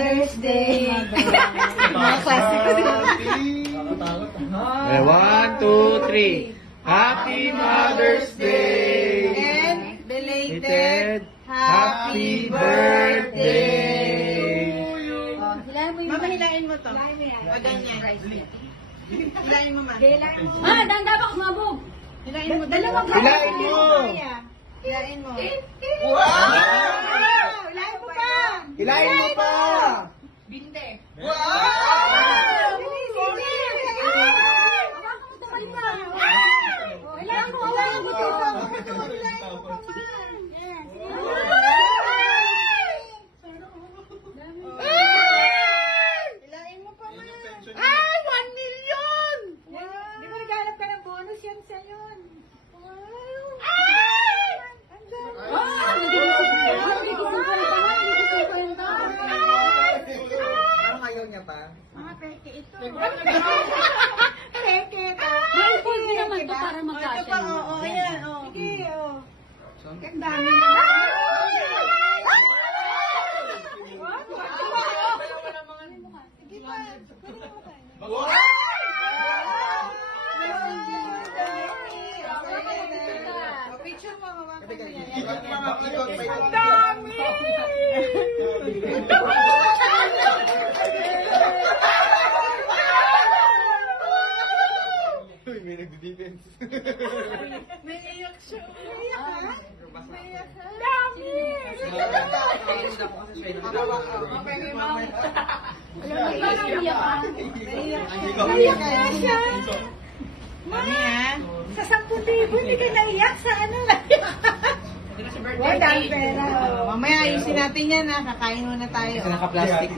Thursday. Mga classic ko din. One, two, three. Happy Mother's Day! And Belated happy birthday! Mama, hilain mo to. Hilain mo yan. O, ganyan. Hilain mo, ma. Ah, danda ba kumabog? Hilain mo. Dalawang Hilain mo! Hilain mo. Wow! Hilain mo pa! Hilain mo pa! Binte. Wow! Hilain mo pa, ma. Ay! 1 million! Di ba naghanap ka ng bonus yan sa yun? Ay! Ang Parang ayaw niya pa. Mga peke ito. Peke ka! Mindful din naman to para Ito magkasya. pa, oo, ayan, oo. Sige, oh. Ang dami na. Picture mo, hawakan mo yan. Ang dami! Uy, may nagdi-defense. Naiiyak siya. Naiiyak ka? Naiiyak ka? Naiiyak na siya. Mami, ha? Sa 10,000, hindi ka naiyak sa ano lang. Wala, pera. Mamaya ayusin natin yan, ha? Kakain muna tayo. Naka-plastic.